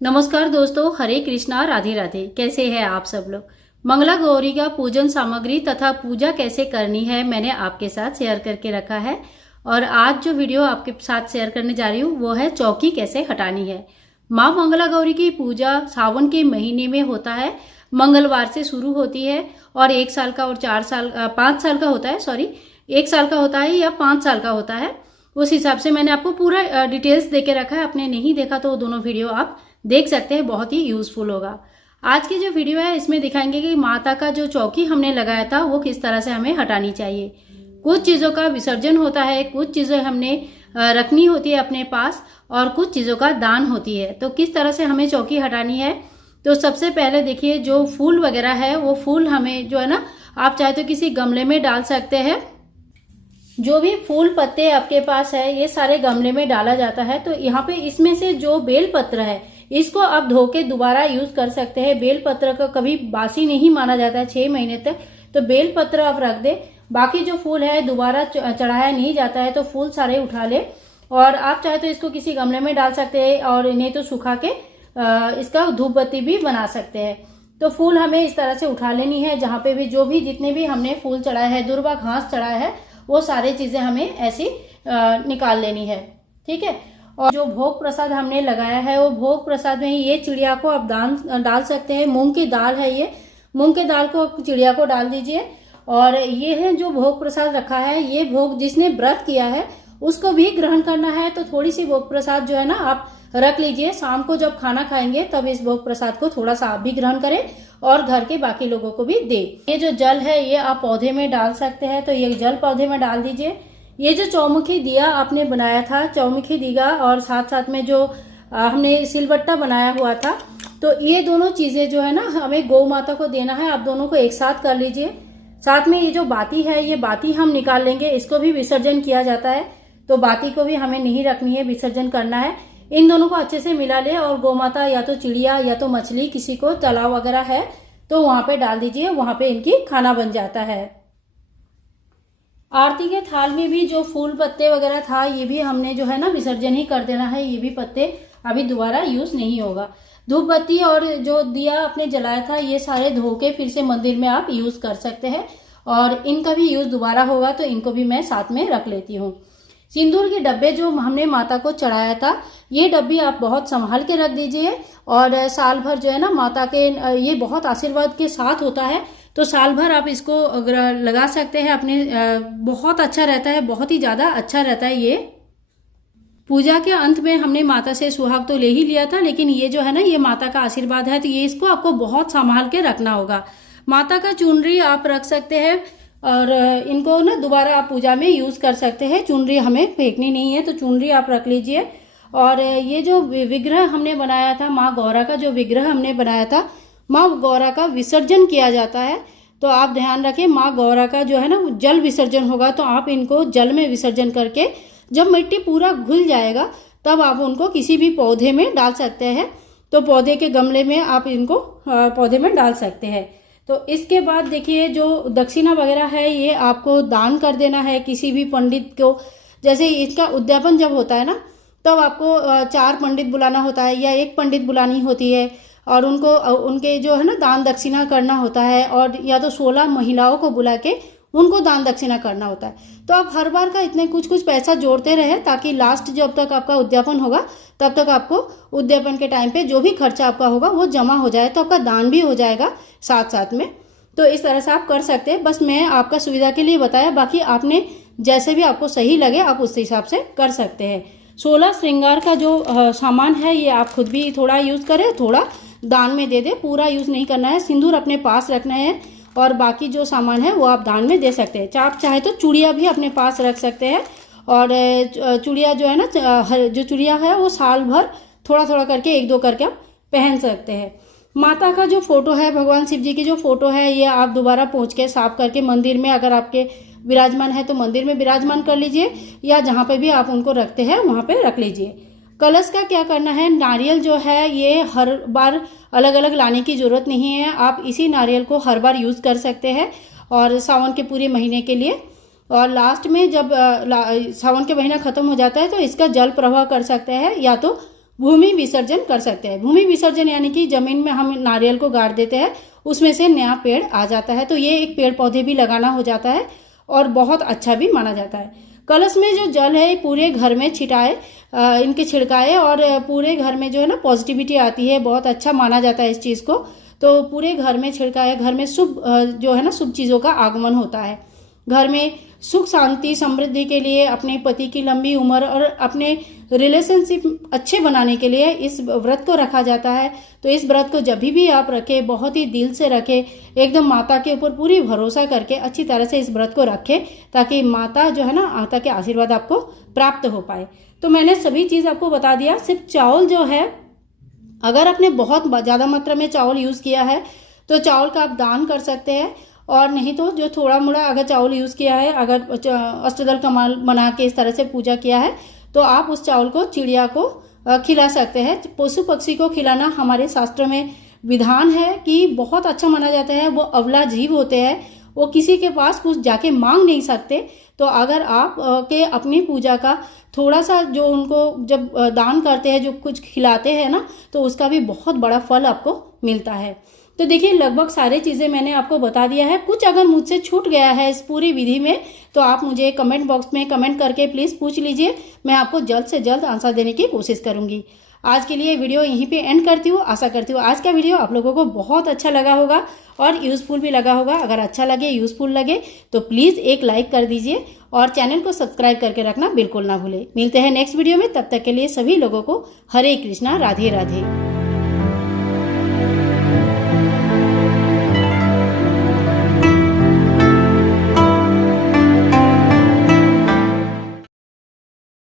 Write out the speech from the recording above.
नमस्कार दोस्तों, हरे कृष्णा, राधे राधे। कैसे हैं आप सब लोग। मंगला गौरी का पूजन सामग्री तथा पूजा कैसे करनी है मैंने आपके साथ शेयर करके रखा है। और आज जो वीडियो आपके साथ शेयर करने जा रही हूँ वो है चौकी कैसे हटानी है। माँ मंगला गौरी की पूजा सावन के महीने में होता है, मंगलवार से शुरू होती है और 1 साल का और 5 साल का होता है। 1 साल का होता है या 5 साल का होता है, उस हिसाब से मैंने आपको पूरा डिटेल्स दे के रखा है। आपने नहीं देखा तो दोनों वीडियो आप देख सकते हैं, बहुत ही यूजफुल होगा। आज की जो वीडियो है इसमें दिखाएंगे कि माता का जो चौकी हमने लगाया था वो किस तरह से हमें हटानी चाहिए। कुछ चीज़ों का विसर्जन होता है, कुछ चीज़ें हमने रखनी होती है अपने पास और कुछ चीज़ों का दान होती है। तो किस तरह से हमें चौकी हटानी है, तो सबसे पहले देखिए जो फूल वगैरह है वो फूल हमें जो है ना, आप चाहे तो किसी गमले में डाल सकते हैं। जो भी फूल पत्ते आपके पास है ये सारे गमले में डाला जाता है। तो यहाँ पे इसमें से जो बेल पत्र है इसको आप धो के दोबारा यूज कर सकते हैं। बेल पत्र का कभी बासी नहीं माना जाता है 6 महीने तक, तो बेल पत्र आप रख दे। बाकी जो फूल है दोबारा चढ़ाया नहीं जाता है, तो फूल सारे उठा ले और आप चाहे तो इसको किसी गमले में डाल सकते हैं और इन्हें तो सुखा के इसका धूप बत्ती भी बना सकते हैं। तो फूल हमें इस तरह से उठा लेनी है। जहाँ पे भी जो भी जितने भी हमने फूल चढ़ाया है, दुर्वा घास चढ़ाया है, वो सारी चीजें हमें ऐसी निकाल लेनी है। ठीक है। और जो भोग प्रसाद हमने लगाया है वो भोग प्रसाद में ये चिड़िया को आप डाल सकते हैं। मूंग की दाल है, ये मूंग की दाल को चिड़िया को डाल दीजिए। और ये है जो भोग प्रसाद रखा है, ये भोग जिसने व्रत किया है उसको भी ग्रहण करना है। तो थोड़ी सी भोग प्रसाद जो है ना आप रख लीजिए। शाम को जब खाना खाएंगे तब इस भोग प्रसाद को थोड़ा सा आप भी ग्रहण करें और घर के बाकी लोगों को भी दे। ये जो जल है ये आप पौधे में डाल सकते हैं, तो ये जल पौधे में डाल दीजिए। ये जो चौमुखी दिया आपने बनाया था, चौमुखी दिया और साथ साथ में जो हमने सिलबट्टा बनाया हुआ था, तो ये दोनों चीजें जो है ना हमें गौ माता को देना है। आप दोनों को एक साथ कर लीजिए। साथ में ये जो बाती है ये बाती हम निकाल लेंगे, इसको भी विसर्जन किया जाता है, तो बाती को भी हमें नहीं रखनी है, विसर्जन करना है। इन दोनों को अच्छे से मिला ले और गौ माता या तो चिड़िया या तो मछली, किसी को तालाब वगैरह है तो वहां पे डाल दीजिए, वहां पे इनकी खाना बन जाता है। आरती के थाल में भी जो फूल पत्ते वगैरह था ये भी हमने जो है ना विसर्जन ही कर देना है। ये भी पत्ते अभी दोबारा यूज नहीं होगा। धूप बत्ती और जो दिया आपने जलाया था ये सारे धो के फिर से मंदिर में आप यूज कर सकते हैं और इनका भी यूज दोबारा होगा, तो इनको भी मैं साथ में रख लेती हूँ। सिंदूर के डब्बे जो हमने माता को चढ़ाया था ये डब्बी आप बहुत संभाल के रख दीजिए और साल भर जो है ना माता के ये बहुत आशीर्वाद के साथ होता है, तो साल भर आप इसको लगा सकते हैं अपने। बहुत अच्छा रहता है, बहुत ही ज्यादा अच्छा रहता है ये। पूजा के अंत में हमने माता से सुहाग तो ले ही लिया था, लेकिन ये जो है ना ये माता का आशीर्वाद है, तो ये इसको आपको बहुत संभाल के रखना होगा। माता का चुनरी आप रख सकते हैं और इनको ना दोबारा आप पूजा में यूज कर सकते हैं। चुनरी हमें फेंकनी नहीं है, तो चुनरी आप रख लीजिए। और ये जो विग्रह हमने बनाया था, माँ गौरा का जो विग्रह हमने बनाया था, माँ गौरा का विसर्जन किया जाता है, तो आप ध्यान रखें माँ गौरा का जो है ना जल विसर्जन होगा, तो आप इनको जल में विसर्जन करके जब मिट्टी पूरा घुल जाएगा तब आप उनको किसी भी पौधे में डाल सकते हैं। तो पौधे के गमले में आप इनको पौधे में डाल सकते हैं। तो इसके बाद देखिए जो दक्षिणा वगैरह है ये आपको दान कर देना है किसी भी पंडित को। जैसे इसका उद्यापन जब होता है ना तब आपको 4 पंडित बुलाना होता है या 1 पंडित बुलानी होती है और उनको उनके जो है ना दान दक्षिणा करना होता है, और या तो 16 महिलाओं को बुला के उनको दान दक्षिणा करना होता है। तो आप हर बार का इतने कुछ पैसा जोड़ते रहे ताकि लास्ट जब तक आपका उद्यापन होगा तब तक आपको उद्यापन के टाइम पे जो भी खर्चा आपका होगा वो जमा हो जाए, तो आपका दान भी हो जाएगा साथ साथ में। तो इस तरह से आप कर सकते हैं। बस मैं आपका सुविधा के लिए बताया, बाकी आपने जैसे भी आपको सही लगे आप उस हिसाब से कर सकते हैं। 16 श्रृंगार का जो सामान है ये आप खुद भी थोड़ा यूज करें, थोड़ा दान में दे दे, पूरा यूज नहीं करना है। सिंदूर अपने पास रखना है और बाकी जो सामान है वो आप दान में दे सकते हैं। आप चाहे तो चूड़िया भी अपने पास रख सकते हैं और चूड़िया जो है ना जो चूड़िया है वो साल भर थोड़ा थोड़ा करके 1-2 करके आप पहन सकते हैं। माता का जो फोटो है, भगवान शिव जी की जो फोटो है, ये आप दोबारा पोंछ के साफ करके मंदिर में अगर आपके विराजमान है तो मंदिर में विराजमान कर लीजिए या जहाँ पे भी आप उनको रखते हैं वहाँ पे रख लीजिए। कलश का क्या करना है, नारियल जो है ये हर बार अलग अलग लाने की जरूरत नहीं है, आप इसी नारियल को हर बार यूज कर सकते हैं और सावन के पूरे महीने के लिए। और लास्ट में जब सावन के महीना खत्म हो जाता है तो इसका जल प्रवाह कर सकते हैं, या तो भूमि विसर्जन कर सकते हैं। भूमि विसर्जन यानी कि जमीन में हम नारियल को गाड़ देते हैं, उसमें से नया पेड़ आ जाता है, तो ये एक पेड़ पौधे भी लगाना हो जाता है और बहुत अच्छा भी माना जाता है। कलश में जो जल है पूरे घर में छिटाए, इनके छिड़काए और पूरे घर में जो है ना पॉजिटिविटी आती है, बहुत अच्छा माना जाता है इस चीज़ को। तो पूरे घर में छिड़काए, घर में शुभ जो है ना शुभ चीज़ों का आगमन होता है। घर में सुख शांति समृद्धि के लिए, अपने पति की लंबी उम्र और अपने रिलेशनशिप अच्छे बनाने के लिए इस व्रत को रखा जाता है। तो इस व्रत को जब भी आप रखें, बहुत ही दिल से रखें, एकदम माता के ऊपर पूरी भरोसा करके अच्छी तरह से इस व्रत को रखें, ताकि माता जो है ना माता के आशीर्वाद आपको प्राप्त हो पाए। तो मैंने सभी चीज़ आपको बता दिया। सिर्फ चावल जो है, अगर आपने बहुत ज़्यादा मात्रा में चावल यूज़ किया है तो चावल का आप दान कर सकते हैं, और नहीं तो जो थोड़ा मोड़ा अगर चावल यूज़ किया है, अगर अष्टदल का माल बना के इस तरह से पूजा किया है, तो आप उस चावल को चिड़िया को खिला सकते हैं। पशु पक्षी को खिलाना हमारे शास्त्र में विधान है कि बहुत अच्छा माना जाता है। वो अबला जीव होते हैं, वो किसी के पास कुछ जाके मांग नहीं सकते। तो अगर आप के अपनी पूजा का थोड़ा सा जो उनको जब दान करते हैं, जो कुछ खिलाते हैं ना, तो उसका भी बहुत बड़ा फल आपको मिलता है। तो देखिए लगभग सारी चीज़ें मैंने आपको बता दिया है। कुछ अगर मुझसे छूट गया है इस पूरी विधि में, तो आप मुझे कमेंट बॉक्स में कमेंट करके प्लीज़ पूछ लीजिए, मैं आपको जल्द से जल्द आंसर देने की कोशिश करूंगी। आज के लिए वीडियो यहीं पे एंड करती हूँ। आशा करती हूँ आज का वीडियो आप लोगों को बहुत अच्छा लगा होगा और यूज़फुल भी लगा होगा। अगर अच्छा लगे, यूज़फुल लगे, तो प्लीज़ एक लाइक कर दीजिए और चैनल को सब्सक्राइब करके रखना बिल्कुल ना भूलें। मिलते हैं नेक्स्ट वीडियो में, तब तक के लिए सभी लोगों को हरे कृष्णा, राधे राधे।